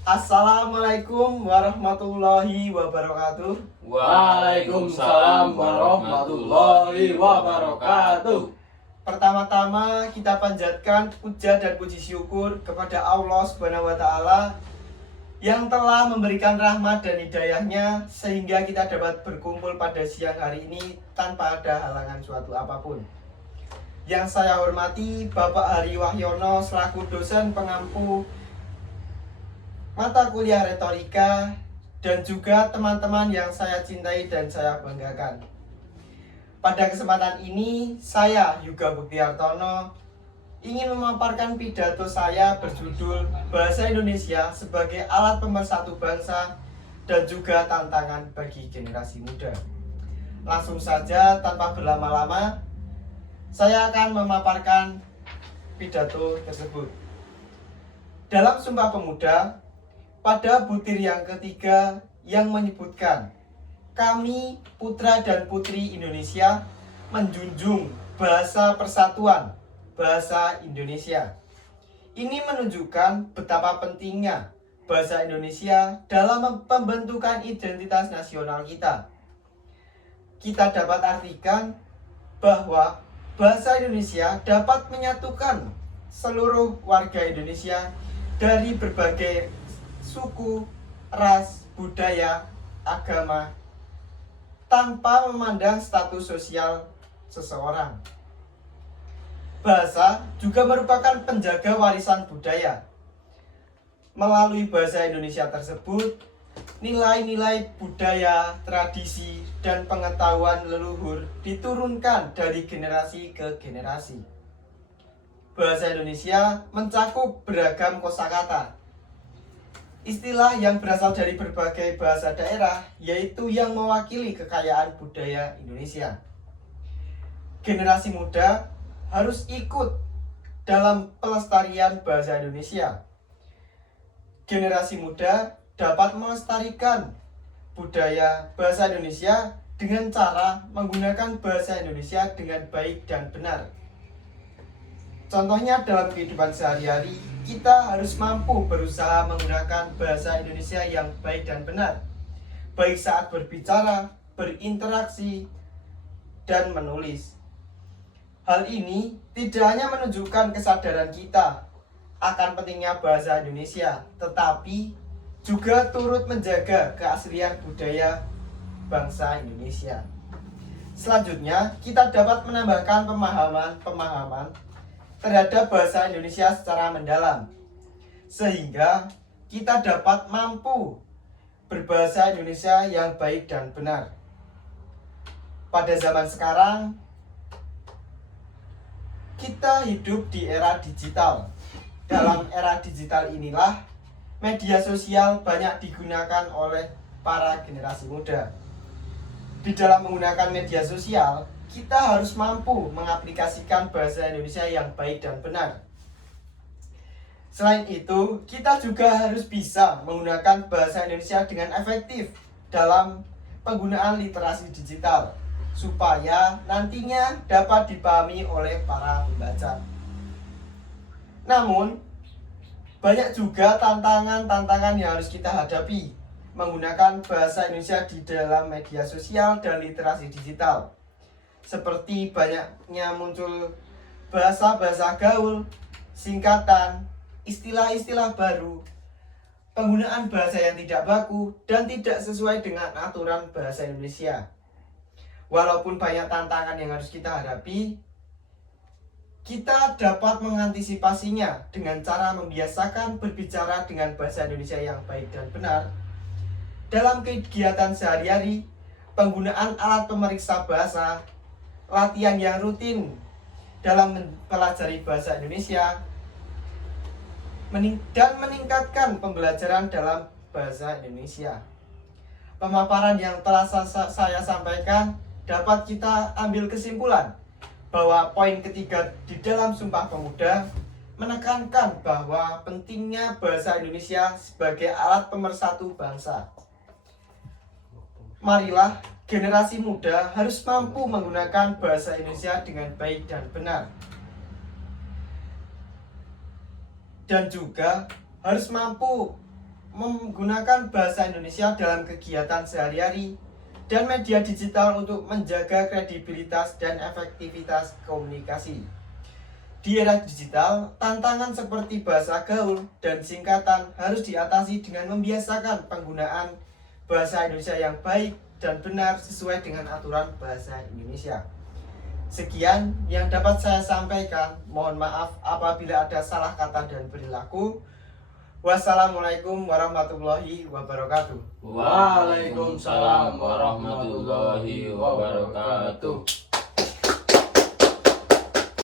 Assalamualaikum warahmatullahi wabarakatuh. Waalaikumsalam warahmatullahi wabarakatuh. Pertama-tama kita panjatkan puja dan puji syukur kepada Allah Subhanahu wa taala yang telah memberikan rahmat dan hidayahnya sehingga kita dapat berkumpul pada siang hari ini tanpa ada halangan suatu apapun. Yang saya hormati Bapak Hari Wahyono selaku dosen pengampu mata kuliah retorika dan juga teman-teman yang saya cintai dan saya banggakan. Pada kesempatan ini, saya Yuga Buktiartono ingin memaparkan pidato saya berjudul Bahasa Indonesia sebagai alat pemersatu bangsa dan juga tantangan bagi generasi muda. Langsung saja tanpa berlama-lama, saya akan memaparkan pidato tersebut. Dalam Sumpah Pemuda, pada butir yang ketiga yang menyebutkan, kami putra dan putri Indonesia menjunjung bahasa persatuan, bahasa Indonesia. Ini menunjukkan betapa pentingnya bahasa Indonesia dalam pembentukan identitas nasional kita. Kita dapat artikan bahwa bahasa Indonesia dapat menyatukan seluruh warga Indonesia dari berbagai suku, ras, budaya, agama, tanpa memandang status sosial seseorang. Bahasa juga merupakan penjaga warisan budaya. Melalui bahasa Indonesia tersebut, nilai-nilai budaya, tradisi, dan pengetahuan leluhur diturunkan dari generasi ke generasi. Bahasa Indonesia mencakup beragam kosakata. Istilah yang berasal dari berbagai bahasa daerah, yaitu yang mewakili kekayaan budaya Indonesia. Generasi muda harus ikut dalam pelestarian bahasa Indonesia. Generasi muda dapat melestarikan budaya bahasa Indonesia dengan cara menggunakan bahasa Indonesia dengan baik dan benar. Contohnya dalam kehidupan sehari-hari, kita harus mampu berusaha menggunakan bahasa Indonesia yang baik dan benar, baik saat berbicara, berinteraksi, dan menulis. Hal ini tidak hanya menunjukkan kesadaran kita akan pentingnya bahasa Indonesia, tetapi juga turut menjaga keaslian budaya bangsa Indonesia. Selanjutnya, kita dapat menambahkan pemahaman terhadap bahasa Indonesia secara mendalam, sehingga kita dapat mampu berbahasa Indonesia yang baik dan benar. Pada zaman sekarang, kita hidup di era digital. Dalam era digital inilah media sosial banyak digunakan oleh para generasi muda. Di dalam menggunakan media sosial, kita harus mampu mengaplikasikan bahasa Indonesia yang baik dan benar. Selain itu, kita juga harus bisa menggunakan bahasa Indonesia dengan efektif dalam penggunaan literasi digital, supaya nantinya dapat dipahami oleh para pembaca. Namun, banyak juga tantangan-tantangan yang harus kita hadapi menggunakan bahasa Indonesia di dalam media sosial dan literasi digital. Seperti banyaknya muncul bahasa-bahasa gaul, singkatan, istilah-istilah baru, penggunaan bahasa yang tidak baku dan tidak sesuai dengan aturan bahasa Indonesia. Walaupun banyak tantangan yang harus kita hadapi, kita dapat mengantisipasinya dengan cara membiasakan berbicara dengan bahasa Indonesia yang baik dan benar. Dalam kegiatan sehari-hari, penggunaan alat pemeriksa bahasa, latihan yang rutin dalam mempelajari bahasa Indonesia, dan meningkatkan pembelajaran dalam bahasa Indonesia. Pemaparan yang telah saya sampaikan dapat kita ambil kesimpulan bahwa poin ketiga di dalam Sumpah Pemuda menekankan bahwa pentingnya bahasa Indonesia sebagai alat pemersatu bangsa. Marilah generasi muda harus mampu menggunakan bahasa Indonesia dengan baik dan benar. Dan juga harus mampu menggunakan bahasa Indonesia dalam kegiatan sehari-hari dan media digital untuk menjaga kredibilitas dan efektivitas komunikasi. Di era digital, tantangan seperti bahasa gaul dan singkatan harus diatasi dengan membiasakan penggunaan bahasa Indonesia yang baik dan benar sesuai dengan aturan bahasa Indonesia. Sekian yang dapat saya sampaikan. Mohon maaf apabila ada salah kata dan perilaku. Wassalamualaikum warahmatullahi wabarakatuh. Waalaikumsalam warahmatullahi wabarakatuh.